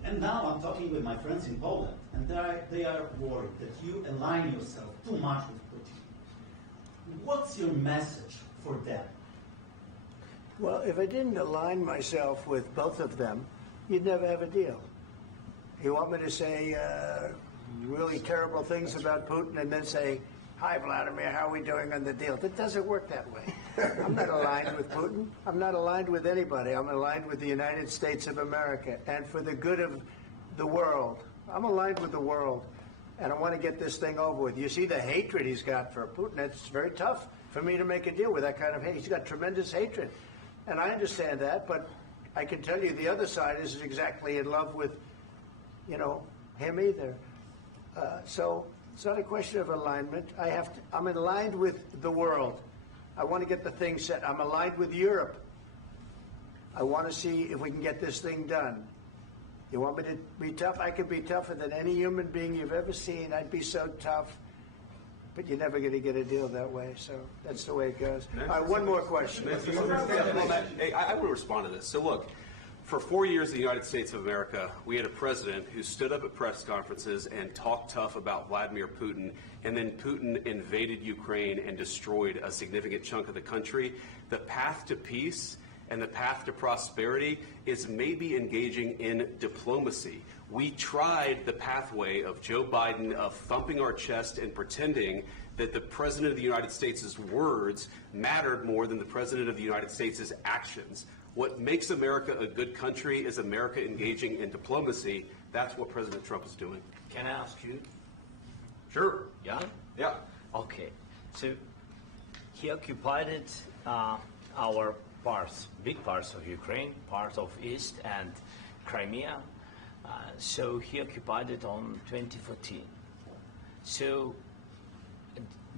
And now I'm talking with my friends in Poland, and they are worried that you align yourself too much with Putin. What's your message for them? Well, if I didn't align myself with both of them, you'd never have a deal. You want me to say really terrible things about Putin and then say, "Hi, Vladimir, how are we doing on the deal?" That doesn't work that way. I'm not aligned with Putin. I'm not aligned with anybody. I'm aligned with the United States of America. And for the good of the world, I'm aligned with the world. And I want to get this thing over with. You see the hatred he's got for Putin. It's very tough for me to make a deal with that kind of hate. He's got tremendous hatred. And I understand that, but I can tell you the other side isn't exactly in love with, him either. So it's not a question of alignment. I'm aligned with the world. I want to get the thing set. I'm aligned with Europe. I want to see if we can get this thing done. You want me to be tough? I could be tougher than any human being you've ever seen. I'd be so tough. But you're never going to get a deal that way. So that's the way it goes. All right, one more question. Hey, I want to respond to this. So look, for 4 years in the United States of America, we had a president who stood up at press conferences and talked tough about Vladimir Putin, and then Putin invaded Ukraine and destroyed a significant chunk of the country. The path to peace and the path to prosperity is maybe engaging in diplomacy. We tried the pathway of Joe Biden of thumping our chest and pretending that the President of the United States' words mattered more than the President of the United States' actions. What makes America a good country is America engaging in diplomacy. That's what President Trump is doing. Can I ask you? Sure. Yeah? Yeah. Okay. So he occupied our parts, big parts of Ukraine, part of East and Crimea. So he occupied it on 2014. So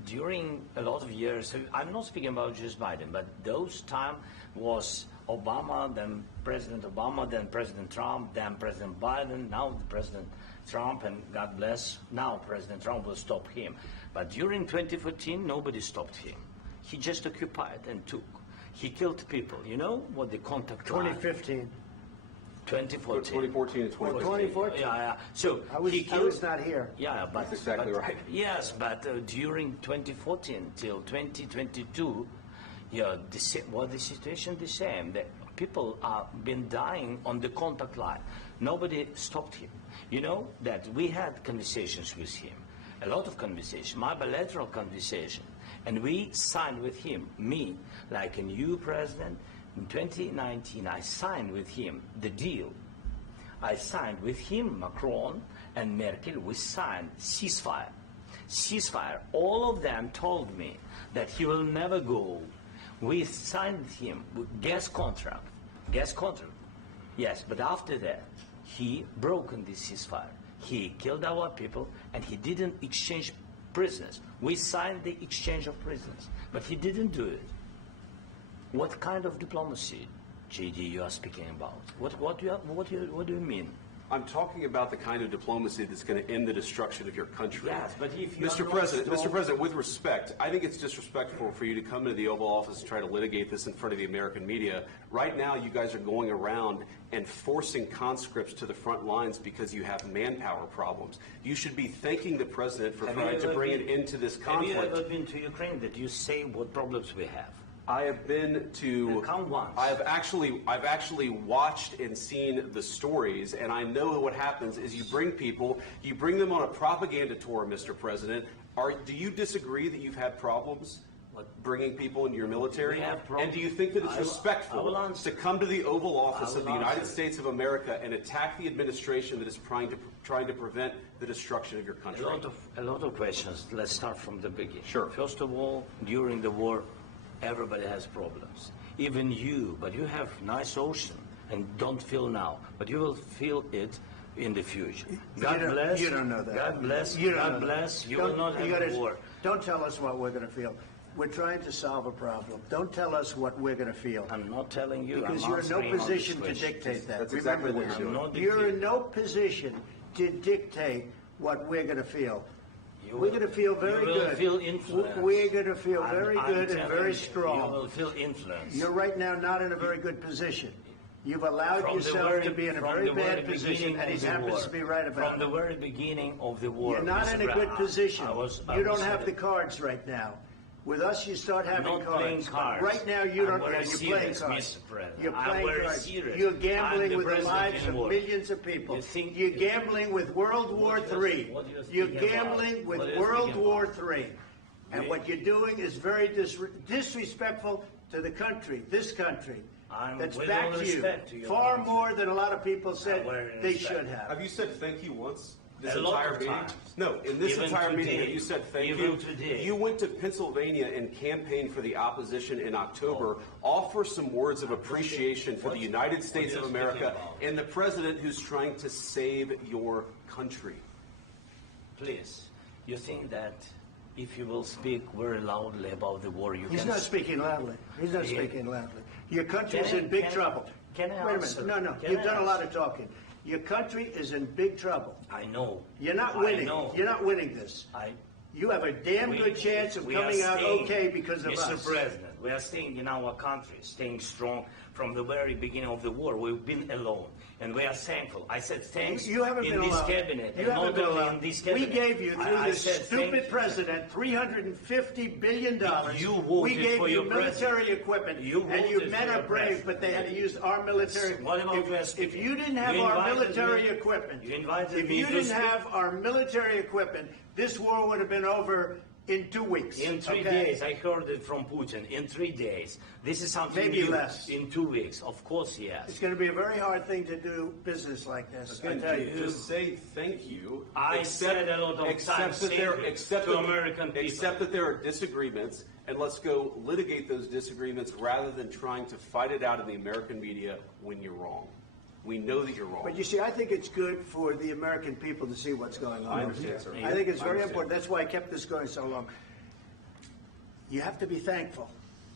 during a lot of years, so I'm not speaking about just Biden, but those time was Obama, then President Obama, then President Trump, then President Biden, now President Trump, and God bless, now President Trump will stop him. But during 2014, nobody stopped him. He just occupied and took. He killed people. You know what the contact 2015. 2014 and 2015. 2014. Yeah. So I was not here. Yeah, but that's exactly right. Yes, but during 2014 till 2022, the situation the same. The people have been dying on the contact line. Nobody stopped him. You know that we had conversations with him, a lot of conversation, my bilateral conversation, and we signed with him, me, like a new president. In 2019, I signed with him the deal. I signed with him, Macron and Merkel, we signed ceasefire. Ceasefire. All of them told me that he will never go. We signed with him with gas contract. Gas contract. Yes, but after that, he broken this ceasefire. He killed our people and he didn't exchange prisoners. We signed the exchange of prisoners, but he didn't do it. What kind of diplomacy, JD, you are speaking about? What do you mean? I'm talking about the kind of diplomacy that's going to end the destruction of your country. Yes, but if you Mr. President, with respect, I think it's disrespectful for you to come into the Oval Office and try to litigate this in front of the American media. Right now, you guys are going around and forcing conscripts to the front lines because you have manpower problems. You should be thanking the President for trying to bring an end to this conflict. Have you ever been to Ukraine that you say what problems we have? I have been to. Come once. I've actually watched and seen the stories, and I know what happens is you bring them on a propaganda tour, Mr. President. Do you disagree that you've had problems bringing people into your military? And do you think that it's respectful to come to the Oval Office of the United States of America and attack the administration that is trying to prevent the destruction of your country? A lot of questions. Let's start from the beginning. Sure. First of all, during the war, everybody has problems, even you, but you have nice ocean and don't feel now, but you will feel it in the future. God bless. You don't know that. God bless. God bless. You will not have war. Don't tell us what we're going to feel. We're trying to solve a problem. Don't tell us what we're going to feel. I'm not telling you. Because you're in no position to dictate that. That's exactly what you're doing. You're in no position to dictate what we're going to feel. We're going to feel very good. You will feel influence. We're going to feel very good and very strong. You will feel influence. You're right now not in a very good position. You've allowed yourself to be in a very bad position, and he happens to be right about it. From the very beginning of the war. You're not in a good position. You don't have the cards right now. With us, you start having not cards. Playing cards. Right now, you don't. You're playing cards. You're playing cards. Serious. You're gambling with the lives of millions of people. You're gambling with World War III. You're gambling with World War III. And what you're doing is very disrespectful to the country, this country. That's back to you. Far more than a lot of people said they should have. Have you said thank you once? This entire meeting? No, in this entire meeting, have you said thank you? You went to Pennsylvania and campaigned for the opposition in October. Offer some words of appreciation for the United States of America and the president who's trying to save your country. Please, you think that if you will speak very loudly about the war, you He's not speaking loudly. He's not speaking loudly. Your country is in big trouble. Can I Wait a minute. No. You've done a lot of talking. Your country is in big trouble. I know. You're not winning. You're not winning this. You have a damn good chance of coming out okay because of us. Mr. President, we are staying in our country, staying strong from the very beginning of the war. We've been alone, and we are thankful. I said thanks you haven't in been this alone. cabinet. You haven't been alone. In this cabinet. We gave you, through this stupid president, $350 billion. You voted we gave for you your military equipment, and you men are brave, but they had to use our military. If you didn't have our military equipment, if you didn't have our military equipment, this war would have been over in 2 weeks. In 3 days, I heard it from Putin. In 3 days. This is something maybe new. Less. In 2 weeks, of course, yes. It's going to be a very hard thing to do business like this. Again, I tell you. Just say thank you. I said a lot of times to American people. Except that there are disagreements, and let's go litigate those disagreements rather than trying to fight it out in the American media when you're wrong. We know that you're wrong. But you see, I think it's good for the American people to see what's going on. I understand, sir. I think it's very important. That's why I kept this going so long. You have to be thankful.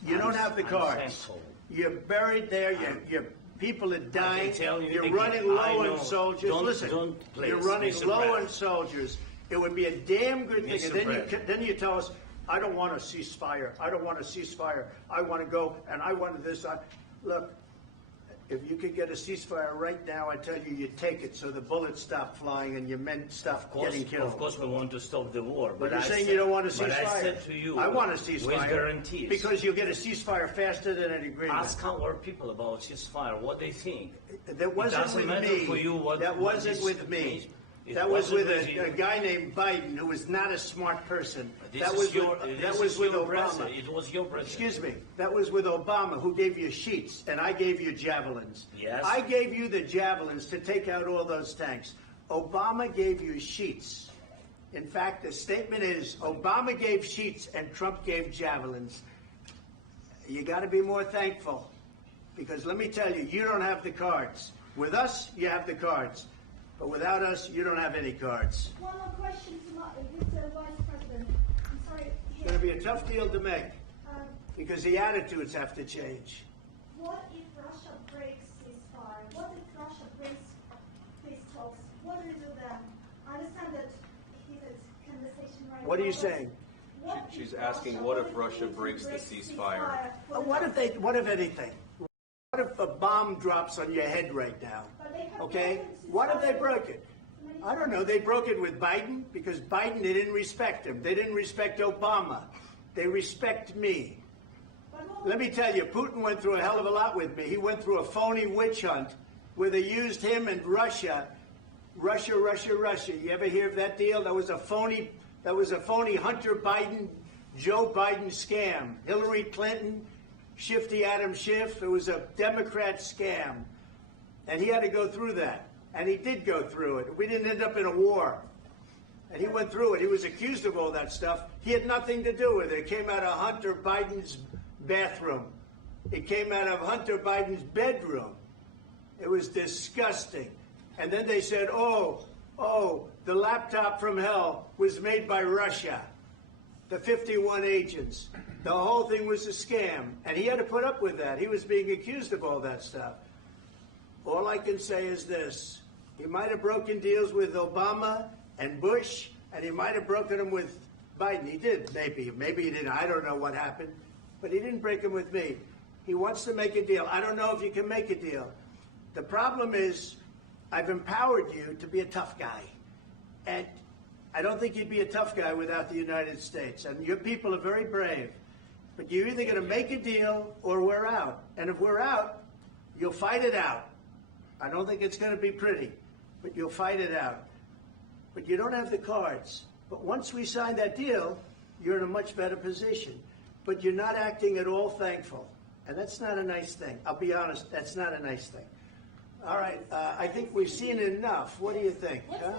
You don't have the cards. You're buried there. Your people are dying. You're running low on soldiers. Listen, you're running low on soldiers. It would be a damn good thing. And then you tell us, I don't want a ceasefire. I don't want a ceasefire. I want to go, and I want this. Look. If you could get a ceasefire right now, I tell you, you'd take it so the bullets stop flying and your men stop getting killed. Of course, we want to stop the war. But you're saying you don't want a ceasefire. But I said to you, I want a ceasefire. With guarantees. Because you'll get a ceasefire faster than an agreement. Ask our people about ceasefire, what they think. That wasn't with me. That wasn't with me. That was with a guy named Biden, who was not a smart person. That was with Obama. It was your president. Excuse me. That was with Obama, who gave you sheets, and I gave you javelins. Yes. I gave you the javelins to take out all those tanks. Obama gave you sheets. In fact, the statement is Obama gave sheets and Trump gave javelins. You got to be more thankful, because let me tell you, you don't have the cards. With us, you have the cards. But without us, you don't have any cards. One more question to Mr. Vice President. I'm sorry. It's going to be a tough deal to make because the attitudes have to change. What if Russia breaks ceasefire? What if Russia breaks peace talks? What do you do then? I understand that he's at conversation right now. What are you saying? She's asking, what if Russia breaks the ceasefire? What if anything? What if a bomb drops on your head right now? Okay? What if they broke it? I don't know. They broke it with Biden because Biden, they didn't respect him. They didn't respect Obama. They respect me. Let me tell you, Putin went through a hell of a lot with me. He went through a phony witch hunt where they used him and Russia. Russia. You ever hear of that deal? That was a phony Hunter Biden, Joe Biden scam. Hillary Clinton, Shifty Adam Schiff. It was a Democrat scam. And he had to go through that. And he did go through it. We didn't end up in a war. And he went through it. He was accused of all that stuff. He had nothing to do with it. It came out of Hunter Biden's bathroom. It came out of Hunter Biden's bedroom. It was disgusting. And then they said, oh, the laptop from hell was made by Russia. The 51 agents. The whole thing was a scam. And he had to put up with that. He was being accused of all that stuff. All I can say is this. He might have broken deals with Obama and Bush, and he might have broken them with Biden. He did, maybe. Maybe he didn't. I don't know what happened. But he didn't break them with me. He wants to make a deal. I don't know if you can make a deal. The problem is I've empowered you to be a tough guy. And I don't think you'd be a tough guy without the United States. And your people are very brave. But you're either going to make a deal or we're out. And if we're out, you'll fight it out. I don't think it's going to be pretty, but you'll fight it out. But you don't have the cards. But once we sign that deal, you're in a much better position. But you're not acting at all thankful. And that's not a nice thing. I'll be honest, that's not a nice thing. All right, I think we've seen enough. What do you think? Huh?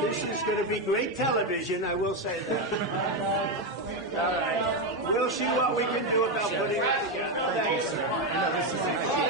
This is going to be great television, I will say that. All right. We'll see what we can do about putting it together. Thanks.